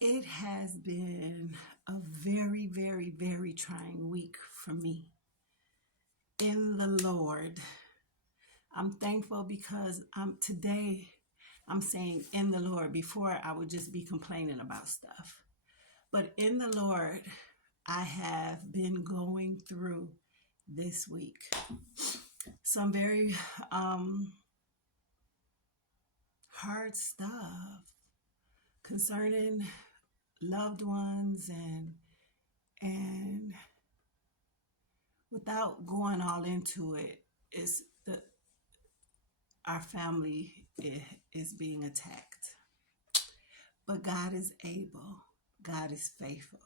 It has been a very, very, very trying week for me in the Lord. I'm thankful because I'm saying in the Lord. Before I would just be complaining about stuff. But in the Lord, I have been going through this week some very hard stuff concerning loved ones and without going all into it, it's the our family is being attacked. But God is able. God is faithful.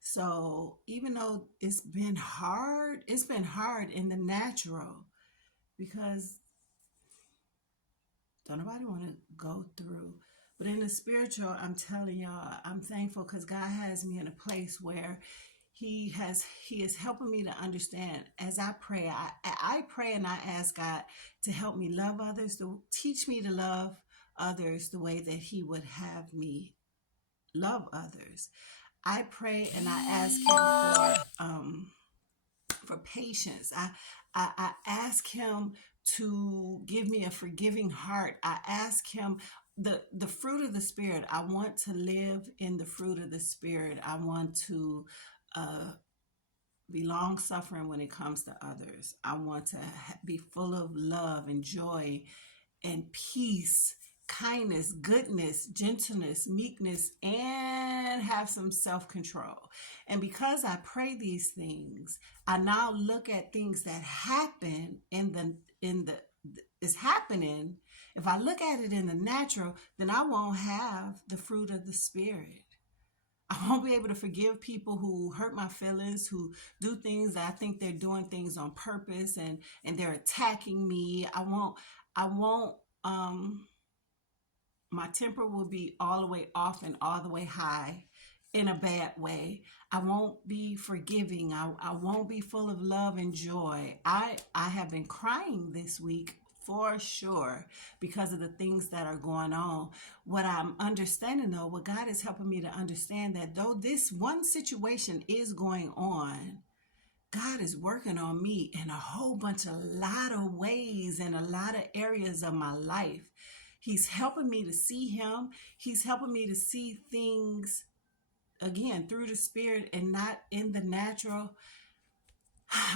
So even though it's been hard in the natural because don't nobody want to go through. But in the spiritual, I'm telling y'all, I'm thankful because God has me in a place where he is helping me to understand as I pray. I pray and I ask God to help me love others, to teach me to love others the way that he would have me love others. I pray and I ask him for patience. I ask him to give me a forgiving heart. I ask him the fruit of the spirit. I want to live in the fruit of the spirit. I want to uh, be long suffering when it comes to others. I want to be full of love and joy and peace, kindness, goodness, gentleness, meekness, and have some self control. And because I pray these things, I now look at things that happen in the is happening. If I look at it in the natural, then I won't have the fruit of the spirit. I won't be able to forgive people who hurt my feelings, who do things that I think they're doing things on purpose and they're attacking me. I won't um my temper will be all the way off and all the way high in a bad way. I won't be forgiving. I won't be full of love and joy. I have been crying this week for sure because of the things that are going on. What I'm understanding though, what God is helping me to understand that though this one situation is going on, God is working on me in a whole bunch of lot of ways in a lot of areas of my life. He's helping me to see him. He's helping me to see things again through the spirit and not in the natural.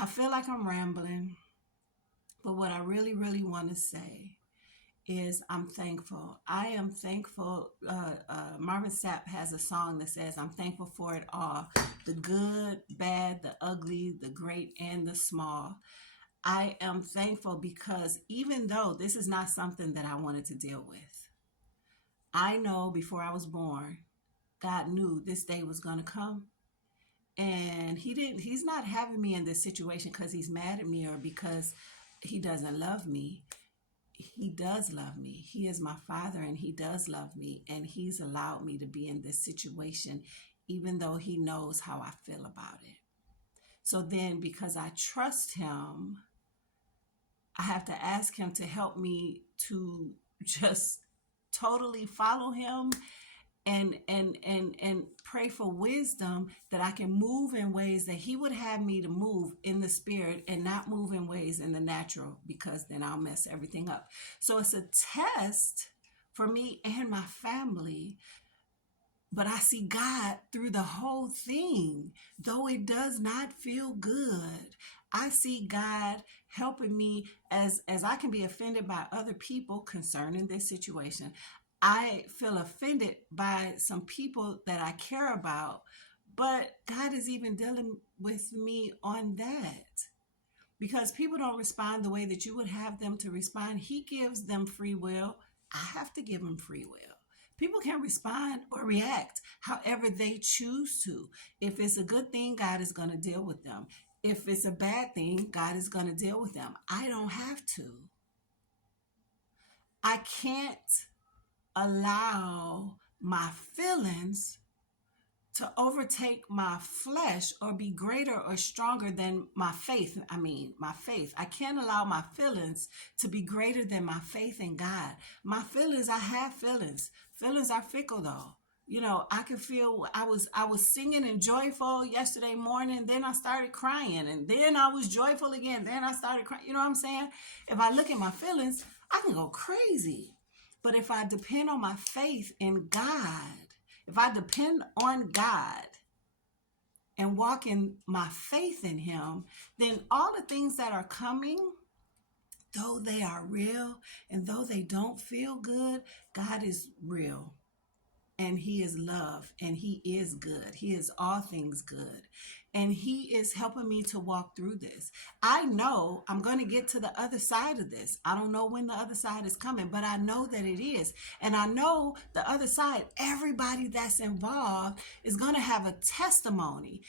I feel like I'm rambling, but what I really, really want to say is I'm thankful. I am thankful. Marvin Sapp has a song that says, I'm thankful for it all, the good, bad, the ugly, the great, and the small. I am thankful because even though this is not something that I wanted to deal with, I know before I was born, God knew this day was going to come. And he's not having me in this situation because he's mad at me or because he doesn't love me. He does love me. He is my father and he does love me. And he's allowed me to be in this situation, even though he knows how I feel about it. So then, because I trust him, I have to ask him to help me to just totally follow him and pray for wisdom that I can move in ways that he would have me to move in the spirit and not move in ways in the natural because then I'll mess everything up. So it's a test for me and my family, but I see God through the whole thing. Though it does not feel good, I see God helping me as I can be offended by other people concerning this situation. I feel offended by some people that I care about, but God is even dealing with me on that because people don't respond the way that you would have them to respond. He gives them free will. I have to give them free will. People can respond or react however they choose to. If it's a good thing, God is going to deal with them. If it's a bad thing, God is going to deal with them. I don't have to. I can't allow my feelings to overtake my flesh or be greater or stronger than my faith. My faith. I can't allow my feelings to be greater than my faith in God. My feelings, I have feelings. Feelings are fickle though. You know, I could feel I was singing and joyful yesterday morning, then I started crying, and then I was joyful again, then I started crying. You know what I'm saying? If I look at my feelings, I can go crazy. But if I depend on my faith in God, if I depend on God and walk in my faith in Him, then all the things that are coming, though they are real and though they don't feel good, God is real and He is love and He is good. He is all things good. And He is helping me to walk through this. I know I'm going to get to the other side of this. I don't know when the other side is coming, but I know that it is. And I know the other side, everybody that's involved is going to have a testimony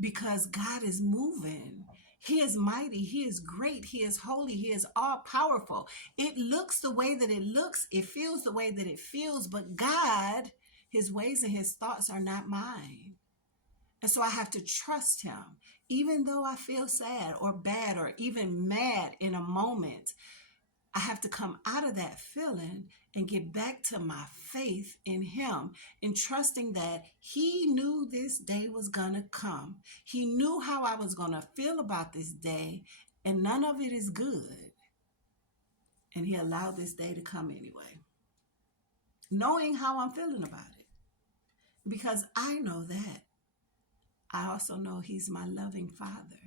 because God is moving. He is mighty. He is great. He is holy. He is all powerful. It looks the way that it looks. It feels the way that it feels. But God, His ways and His thoughts are not mine. And so I have to trust Him. Even though I feel sad or bad or even mad in a moment, I have to come out of that feeling and get back to my faith in Him and trusting that He knew this day was going to come. He knew how I was going to feel about this day, and none of it is good. And He allowed this day to come anyway, knowing how I'm feeling about it. Because I know that. I also know He's my loving Father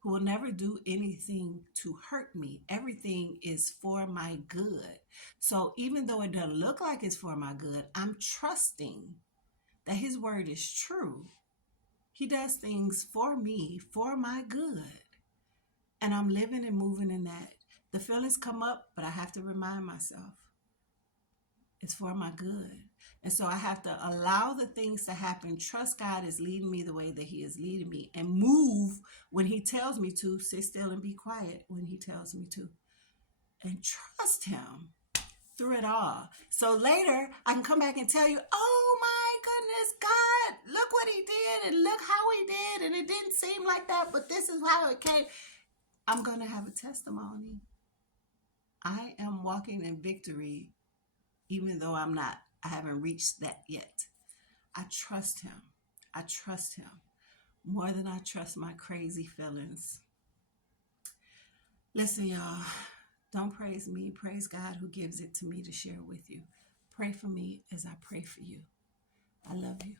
who will never do anything to hurt me. Everything is for my good. So even though it doesn't look like it's for my good, I'm trusting that His word is true. He does things for me, for my good. And I'm living and moving in that. The feelings come up, but I have to remind myself it's for my good. And so I have to allow the things to happen. Trust God is leading me the way that He is leading me, and move when He tells me to. Sit still and be quiet when He tells me to. And trust Him through it all. So later I can come back and tell you, oh my goodness, God, look what He did and look how He did. And it didn't seem like that, but this is how it came. I'm going to have a testimony. I am walking in victory, even though I haven't reached that yet. I trust Him. I trust Him more than I trust my crazy feelings. Listen, y'all, don't praise me. Praise God who gives it to me to share with you. Pray for me as I pray for you. I love you.